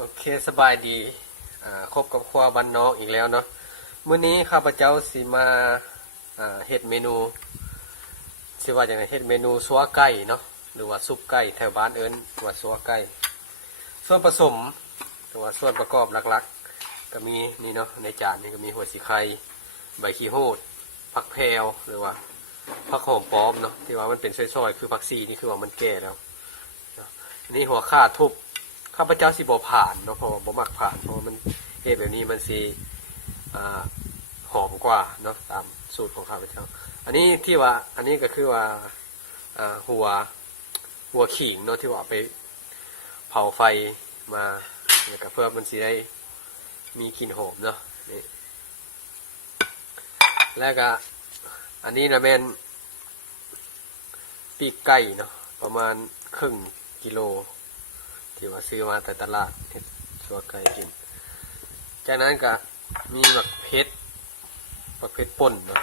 โอเคสบายดีครบกับครัวบ้านนอกอีกแล้วเนาะมื้อนี้ข้าพเจ้าสิมาเฮ็ดเมนูสิว่าอย่างไรเฮ็ดเมนูซัวไก่เนาะหรือว่าซุปไก่แถวบ้านเอิ้นว่าซัวไก่ส่วนผสมหรือว่าส่วนประกอบหลักๆก็มีนี่เนาะในจานนี้ก็มีหัวสีไข่ใบขี้โหดผักแพรวหรือว่าผักหอมป้อมเนาะที่ว่ามันเป็นซอยๆคือผักซีนี่คือว่ามันแก่แล้วนี่หัวข่าทุบข้าพเจ้าสิบ่ผ่านเนาะเพราะบ่มักผ่านเพราะมันเฮ็ดแบบนี้มันสิหอมกว่าเนาะตามสูตรของข้าพเจ้าอันนี้ที่ว่าอันนี้ก็คือว่าหัวขิงเนาะที่ว่าไปเผาไฟมาแล้วก็เพื่อมันสิได้มีกลิ่นหอมเนาะนี่แล้วก็อันนี้นะแม่นปีกไก่เนาะประมาณครึ่งกิโลที่ว่าซื้อมาแต่ตลาดเฮ็ดซัวไก่กินจากนั้นก็มีหมักเพชรป่นเนาะ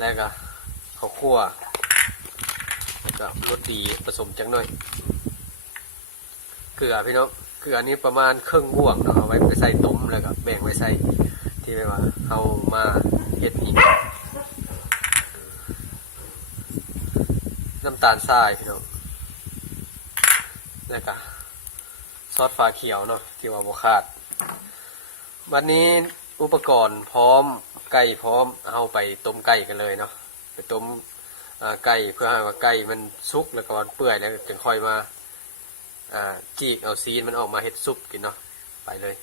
แล้วก็ข้าวคั่วแล้วก็รสดีผสมจังหน่อยเกลือพี่น้องเกลือนี้ประมาณครึ่งบ่วงเนาะเอาไว้ไปใส่ต้มแล้วก็แบ่งไว้ใส่ที่ไว้ว่าเอามาเฮ็ดอีกน้ำตาลทรายพี่น้องแล้วก็ซอสฟ้าเขียวเนาะที่ว่าบ่ขาดวันนี้อุปกรณ์พร้อมไก่พร้อมเอาไปต้มไก่กันเลยเนาะไปต้มไก่เพื่อให้ว่าไก่มันสุกแล้วก็เปื่อยแล้วจึงค่อยมาจีกเอาซีนมันออกมาเฮ็ดซุปกินเนาะไปเลย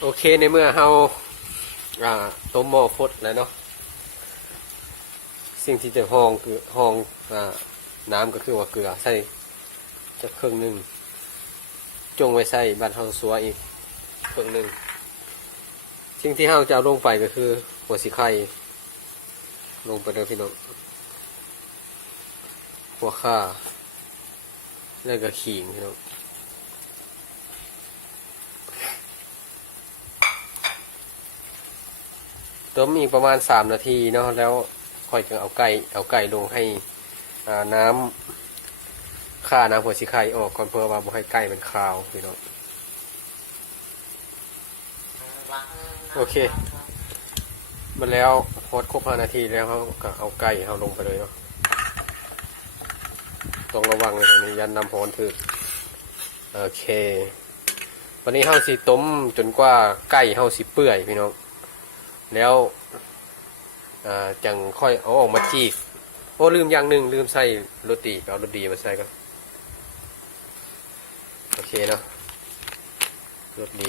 โอเคในเมื่อเฮาต้มหม้อฟดแล้วเนาะสิ่งที่จะห้องน้ำก็คือว่าเกลือใส่จะครึ่งหนึ่งจงไว้ใส่บ้านเฮาซัวอีกครึ่งหนึ่งสิ่งที่เฮาจะเอาลงไปก็คือหัวสีไข่ลงไปเลยพี่น้องหัวข่าแล้วก็ขิงพี่น้องต้มอีกประมาณ3 นาทีเนาะแล้วค่อยจะเอาไก่ลงให้น้ำข่าน้ำหัวสีไข่ออกก่อนเพื่อว่าบ่ให้ไก่มันคาวพี่น้องโอเคมันแล้วฮอตครบ5 นาทีแล้วเขาก็เอาไก่เขาลงไปเลยเนาะต้องระวังตรงนี้ยันน้ำร้อนถึกโอเควันนี้เฮาสิต้มจนกว่าไก่เฮาสิเปื่อยพี่น้องแล้วจังค่อยเอาออกมาจีกโอ้ลืมอย่างหนึ่งลืมใส่โรตีเอาโรตีมาใส่กันโอเคเนาะโรตี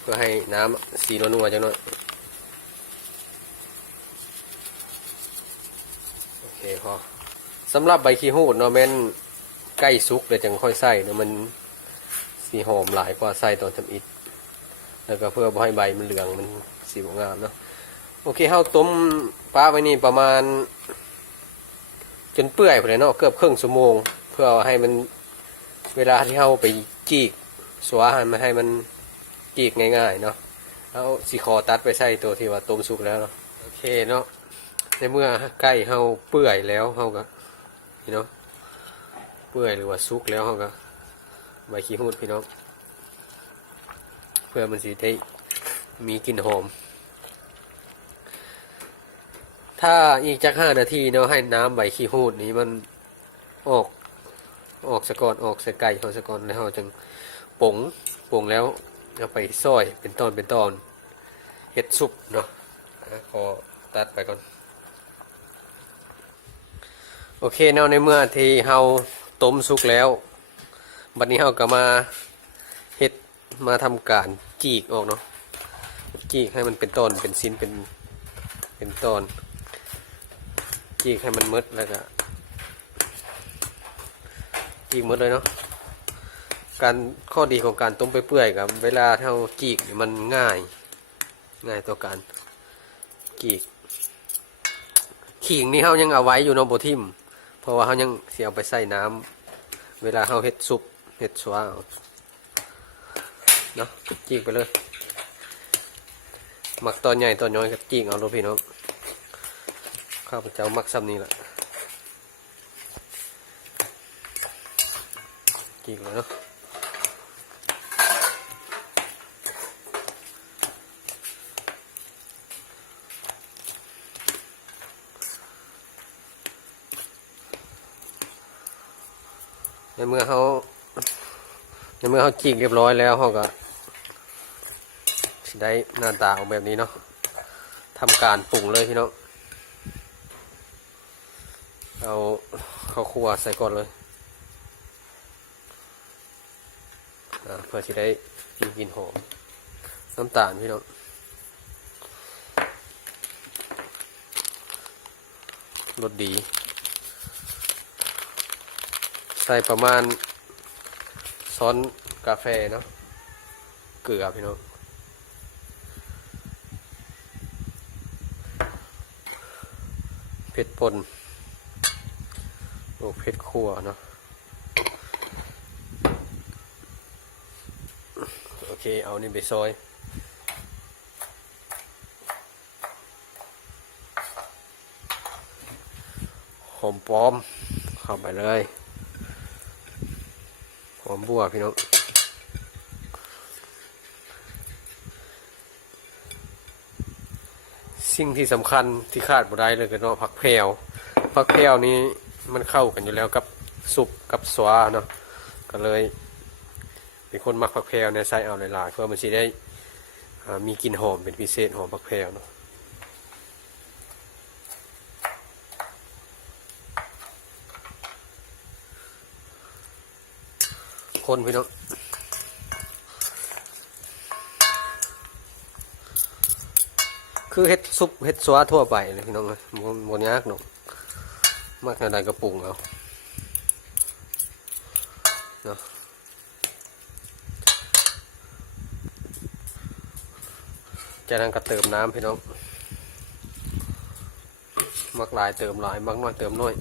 เพื่อให้น้ำสีนัวๆจังหน่อยโอเคพอสำหรับใบขี้หูดเนาะแม่นใกล้สุกเลยจังค่อยใส่เนาะมันสีหอมหลายกว่าใส่ตอนทำอิฐแล้วก็เพื่อบ่ให้ใบมันเหลืองมันสีบ่งามเนาะโอเคเฮาต้มปลาไว้นี่ประมาณจนเปื่อยไปเลยเนาะเกือบครึ่งชั่วโมงเพื่อให้มันเวลาที่เฮาไปจีกสวาให้มันจีกง่ายๆเนาะแล้วสิขอตัดไปใส่ตัวที่ว่าต้มสุกแล้วเนาะโอเคเนาะในเมื่อไก่เฮาเปื่อยแล้วเฮาก็พี่น้องเปื่อยหรือว่าสุกแล้วเฮาก็ใบขี้หูดพี่น้องเพื่อมันสิได้มีกลิ่นหอมถ้าอีกจัก5 นาทีเนาะให้น้ำใบขี้หูดนี้มันออกสะก่อนออกใส่ไก่เขาสะก่อนแล้วเราจึงป่งแล้วเอาไปซอยเป็นตอนเฮ็ดซุปเนาะขอตัดไปก่อนโอเคเนาะในเมื่อที่เฮาต้มสุกแล้วบัดนี้เฮาก็มาเฮ็ดมาทำการจีกออกเนาะจีกให้มันเป็นตอนเป็นชิ้นเป็นตอนจีกให้มันมืดแล้วก็จีกหมดเลยเนาะการข้อดีของการต้มไปเปื่อยกับเวลาเท่าจีกมันง่ายต่อการจีกขิงนี่เขายังเอาไว้อยู่ในโบทิมเพราะว่าเขายังเสียเอาไปใส่น้ำเวลาเขาเฮ็ดซุปเฮ็ดซัวเนาะจีกไปเลยหมักตอนใหญ่ตอนน้อยกับจีกเอาลูกพี่น้องข้าพเจ้ามักซ้ำนี่แหละ จี ฉีกเลยเนาะในเมื่อเขาฉีกเรียบร้อยแล้วเขาก็สิได้หน้าตาออกแบบนี้เนาะทำการปรุงเลยพี่น้องเอาข้าวคั่วใส่ก่อนเลยเพื่อที่ได้มีกลิ่นหอมน้ำตาลพี่น้องรสดีใส่ประมาณช้อนกาแฟเนาะเกลือพี่น้องเผ็ดป่นโอ้เผ็ดคั่วเนาะโอเคเอานี่ไปซอยหอมป้อมเข้าไปเลยหอมบัวพี่น้องสิ่งที่สำคัญที่ขาดบ่ได้เลยก็เนาะผักแพรวนี้มันเข้ากันอยู่แล้วกับสุปกับสวาเนาะก็เลยเป็นคนมักผักแพรวเนี่ยใส่เอาหลายๆเพื่อมันสิได้มีกลิ่นหอมเป็นพิเศษหอมผักแพรวเนาะคนพี่น้องคือเฮ็ดซุปเฮ็ดซัวทั่วไปเลยพี่น้องเลยบ่ยากเนาะมักอะไรก็ปรุงเอาเนาะจากนั้นก็เติมน้ำพี่น้องมักหลายเติมหลายมักน้อยเติมน้อย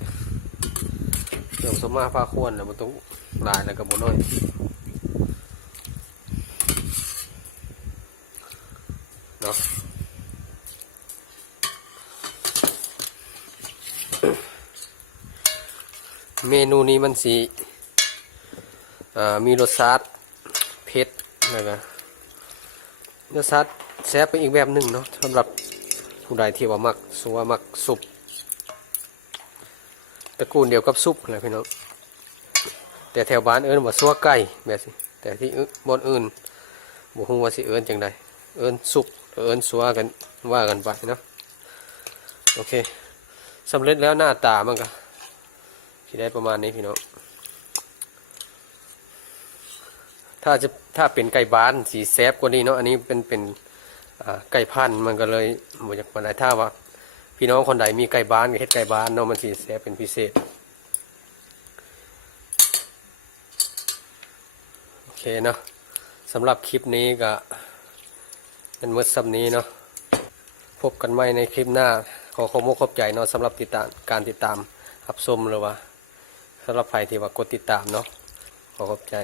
เติมสมมาฟ้าควรแล้วมันต้องหลายแล้วก็บ่น้อยเนาะเมนูนี้มันสีมีรสชาติเผ็ดนะครับรสชาติแซ่บไปอีกแบบหนึ่งเนาะสำหรับผู้ใดที่ว่ามักซุปตระกูลเดียวกับซุปอะไรพี่น้องแต่แถวบ้านเอิ้นว่าซัวไก่แบบนี้แต่ที่บนอื่นบุฮูว่าสิเอิ้นจังใดเอิ้นซุปเอิ้นซัวกันว่ากันไปเนาะโอเคสำเร็จแล้วหน้าตามันก็ที่ได้ประมาณนี้พี่น้องถ้าเป็นไก่บ้านสีแซ่บกว่านี้เนาะอันนี้เป็นไก่พันธุ์มันก็เลยบ่อยากมาได้ถ้าว่าพี่น้องคนใดมีไก่บ้านก็เฮ็ดไก่บ้านเนาะมันสีแซ่บเป็นพิเศษโอเคเนาะสำหรับคลิปนี้ก็เป็นมื้อซ้ำนี้เนาะพบกันใหม่ในคลิปหน้าขอขอบใจเนาะสำหรับการติดตามรับชมหรือว่าสำหรับใครที่ว่ากดติดตามเนาะขอบใจ